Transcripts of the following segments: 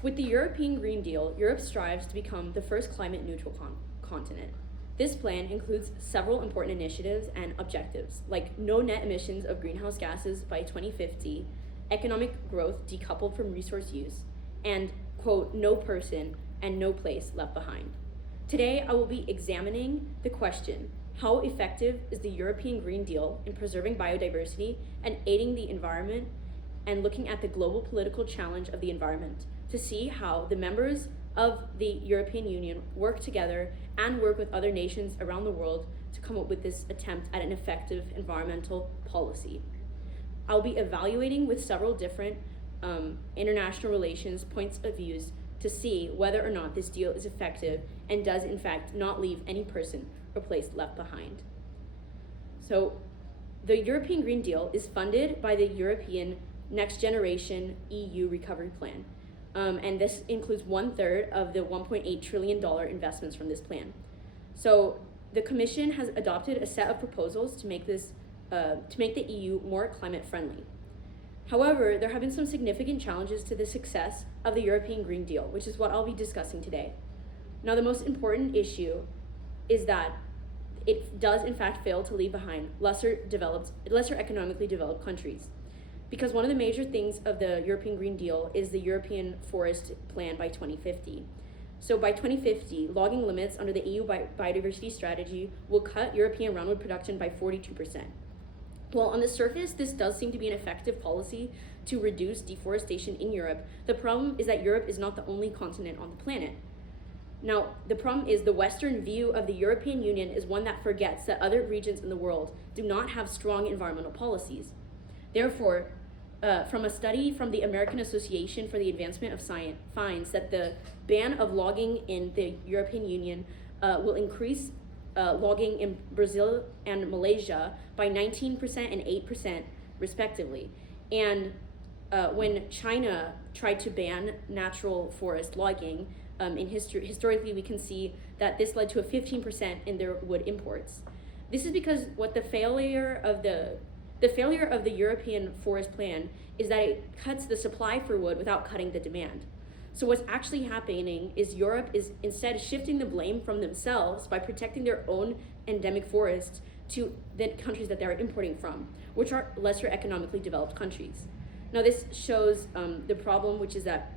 With the European Green Deal, Europe strives to become the first climate neutral continent. This plan includes several important initiatives and objectives, like no net emissions of greenhouse gases by 2050, economic growth decoupled from resource use, and, quote, no person and no place left behind. Today, I will be examining the question, how effective is the European Green Deal in preserving biodiversity and aiding the environment, and looking at the global political challenge of the environment to see how the members of the European Union work together and work with other nations around the world to come up with this attempt at an effective environmental policy. I'll be evaluating with several different international relations points of views to see whether or not this deal is effective and does in fact not leave any person or place left behind. So the European Green Deal is funded by the European Next Generation EU Recovery Plan. And this includes 1/3 of the $1.8 trillion investments from this plan. So the Commission has adopted a set of proposals to make the EU more climate friendly. However, there have been some significant challenges to the success of the European Green Deal, which is what I'll be discussing today. Now, the most important issue is that it does in fact fail to leave behind lesser economically developed countries. Because one of the major things of the European Green Deal is the European Forest Plan by 2050. So by 2050, logging limits under the EU biodiversity strategy will cut European roundwood production by 42%. While on the surface, this does seem to be an effective policy to reduce deforestation in Europe, the problem is that Europe is not the only continent on the planet. Now, the problem is the Western view of the European Union is one that forgets that other regions in the world do not have strong environmental policies. Therefore, from a study from the American Association for the Advancement of Science finds that the ban of logging in the European Union will increase logging in Brazil and Malaysia by 19% and 8% respectively. And when China tried to ban natural forest logging, historically we can see that this led to a 15% in their wood imports. This is because what the failure of the European Forest Plan is that it cuts the supply for wood without cutting the demand. So what's actually happening is Europe is instead shifting the blame from themselves by protecting their own endemic forests to the countries that they're importing from, which are lesser economically developed countries. Now this shows the problem, which is that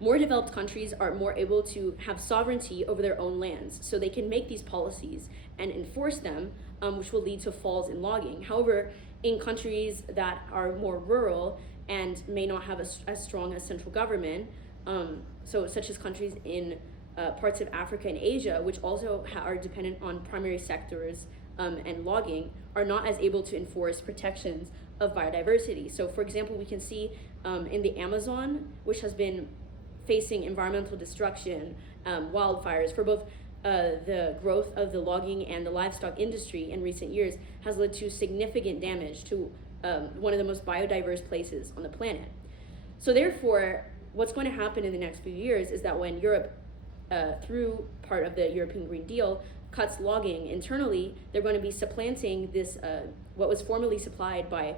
more developed countries are more able to have sovereignty over their own lands, so they can make these policies and enforce them, which will lead to falls in logging. However, in countries that are more rural and may not have as strong a central government, so such as countries in parts of Africa and Asia, which also are dependent on primary sectors and logging, are not as able to enforce protections of biodiversity. So for example, we can see in the Amazon, which has been facing environmental destruction, wildfires, for both the growth of the logging and the livestock industry in recent years has led to significant damage to one of the most biodiverse places on the planet. So therefore, what's going to happen in the next few years is that when Europe, through part of the European Green Deal, cuts logging internally, they're going to be supplanting this, what was formerly supplied by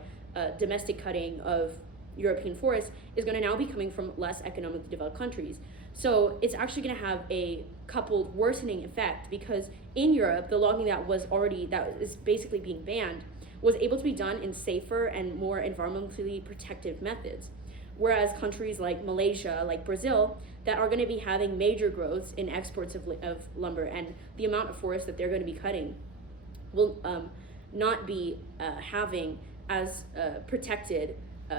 domestic cutting of European forests is going to now be coming from less economically developed countries. So it's actually going to have a coupled worsening effect, because in Europe, the logging that is basically being banned was able to be done in safer and more environmentally protective methods. Whereas countries like Malaysia, like Brazil, that are going to be having major growths in exports of lumber, and the amount of forest that they're going to be cutting will not be having as protected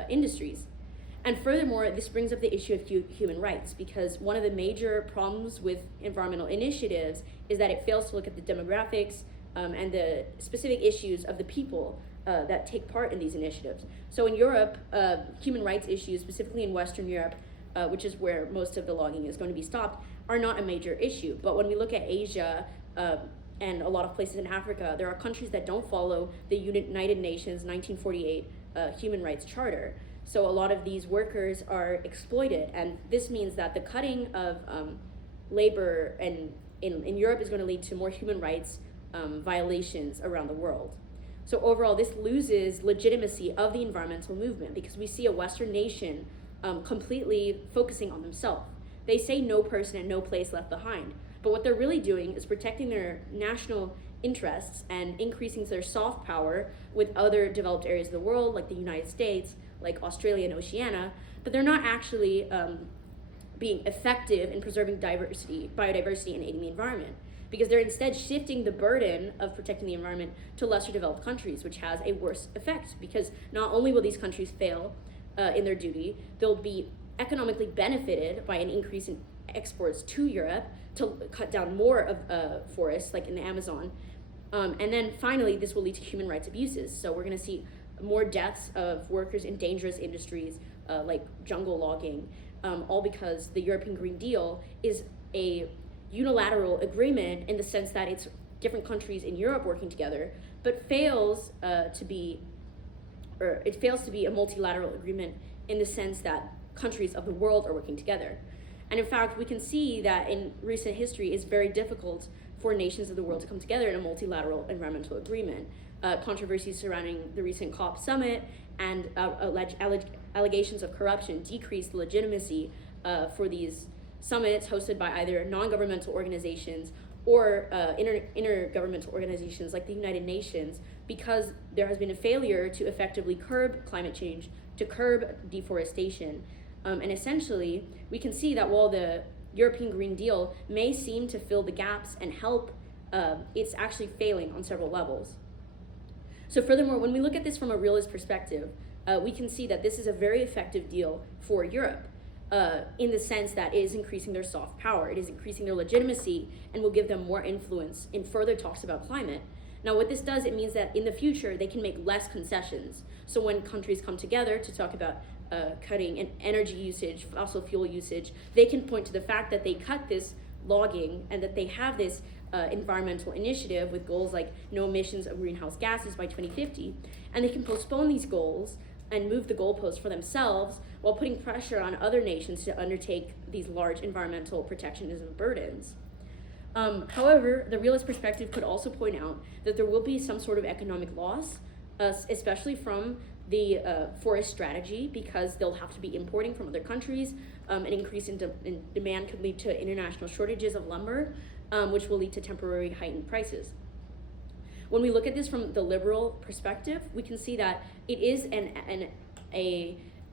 industries. And furthermore, this brings up the issue of human rights, because one of the major problems with environmental initiatives is that it fails to look at the demographics and the specific issues of the people that take part in these initiatives. So in Europe, human rights issues, specifically in Western Europe, which is where most of the logging is going to be stopped, are not a major issue. But when we look at Asia and a lot of places in Africa, there are countries that don't follow the United Nations 1948 Human Rights Charter. So a lot of these workers are exploited, and this means that the cutting of labor in Europe is going to lead to more human rights violations around the world. So overall, this loses legitimacy of the environmental movement, because we see a Western nation completely focusing on themselves. They say no person and no place left behind, but what they're really doing is protecting their national interests and increasing their soft power with other developed areas of the world, like the United States, like Australia and Oceania, but they're not actually being effective in preserving biodiversity, and aiding the environment, because they're instead shifting the burden of protecting the environment to lesser developed countries, which has a worse effect, because not only will these countries fail in their duty, they'll be economically benefited by an increase in exports to Europe to cut down more of forests, like in the Amazon. And then finally, this will lead to human rights abuses. So we're gonna see more deaths of workers in dangerous industries like jungle logging, all because the European Green Deal is a unilateral agreement in the sense that it's different countries in Europe working together, but fails to be a multilateral agreement in the sense that countries of the world are working together. And in fact, we can see that in recent history, it's very difficult for nations of the world to come together in a multilateral environmental agreement. Controversies surrounding the recent COP summit and allegations of corruption decreased the legitimacy for these summits hosted by either non-governmental organizations or intergovernmental organizations like the United Nations, because there has been a failure to effectively curb climate change, to curb deforestation. And essentially, we can see that while the European Green Deal may seem to fill the gaps and help, it's actually failing on several levels. So furthermore, when we look at this from a realist perspective, we can see that this is a very effective deal for Europe in the sense that it is increasing their soft power, it is increasing their legitimacy, and will give them more influence in further talks about climate. Now, what this does, it means that in the future, they can make less concessions. So when countries come together to talk about cutting energy usage, fossil fuel usage, they can point to the fact that they cut this logging and that they have this environmental initiative with goals like no emissions of greenhouse gases by 2050, and they can postpone these goals and move the goalposts for themselves while putting pressure on other nations to undertake these large environmental protectionism burdens. However, the realist perspective could also point out that there will be some sort of economic loss, especially from the forest strategy, because they'll have to be importing from other countries. An increase in demand could lead to international shortages of lumber, which will lead to temporary heightened prices. When we look at this from the liberal perspective, we can see that it is an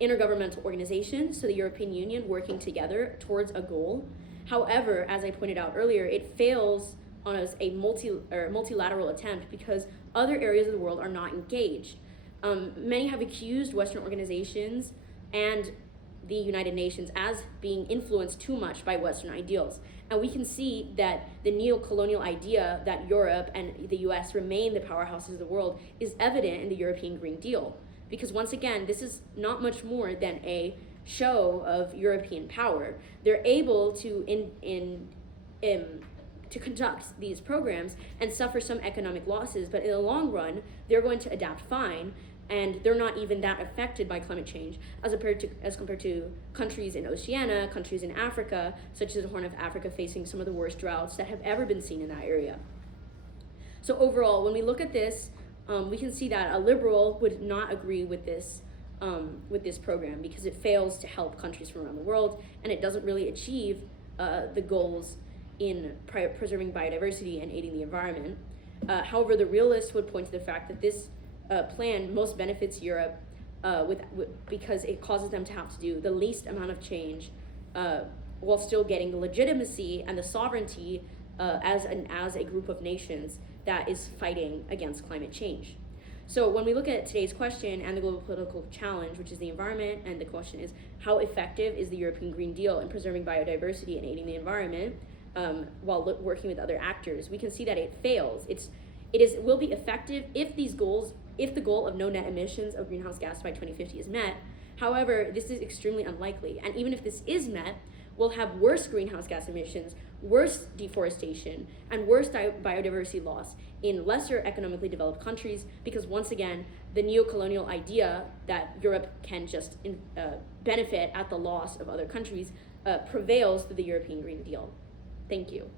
intergovernmental organization, so the European Union working together towards a goal. However, as I pointed out earlier, it fails on as a multilateral attempt because other areas of the world are not engaged. Many have accused Western organizations and the United Nations as being influenced too much by Western ideals. And we can see that the neo-colonial idea that Europe and the US remain the powerhouses of the world is evident in the European Green Deal. Because once again, this is not much more than a show of European power. They're able to to conduct these programs and suffer some economic losses, but in the long run, they're going to adapt fine, and they're not even that affected by climate change as compared to countries in Oceania, countries in Africa, such as the Horn of Africa, facing some of the worst droughts that have ever been seen in that area. So overall, when we look at this, we can see that a liberal would not agree with this program because it fails to help countries from around the world, and it doesn't really achieve the goals in preserving biodiversity and aiding the environment. However, the realists would point to the fact that this plan most benefits Europe because it causes them to have to do the least amount of change while still getting the legitimacy and the sovereignty as a group of nations that is fighting against climate change. So when we look at today's question and the global political challenge, which is the environment, and the question is how effective is the European Green Deal in preserving biodiversity and aiding the environment while working with other actors, we can see that it fails. It will be effective if the goal of no net emissions of greenhouse gas by 2050 is met. However, this is extremely unlikely. And even if this is met, we'll have worse greenhouse gas emissions, worse deforestation, and worse biodiversity loss in lesser economically developed countries, because once again, the neo-colonial idea that Europe can just benefit at the loss of other countries prevails through the European Green Deal. Thank you.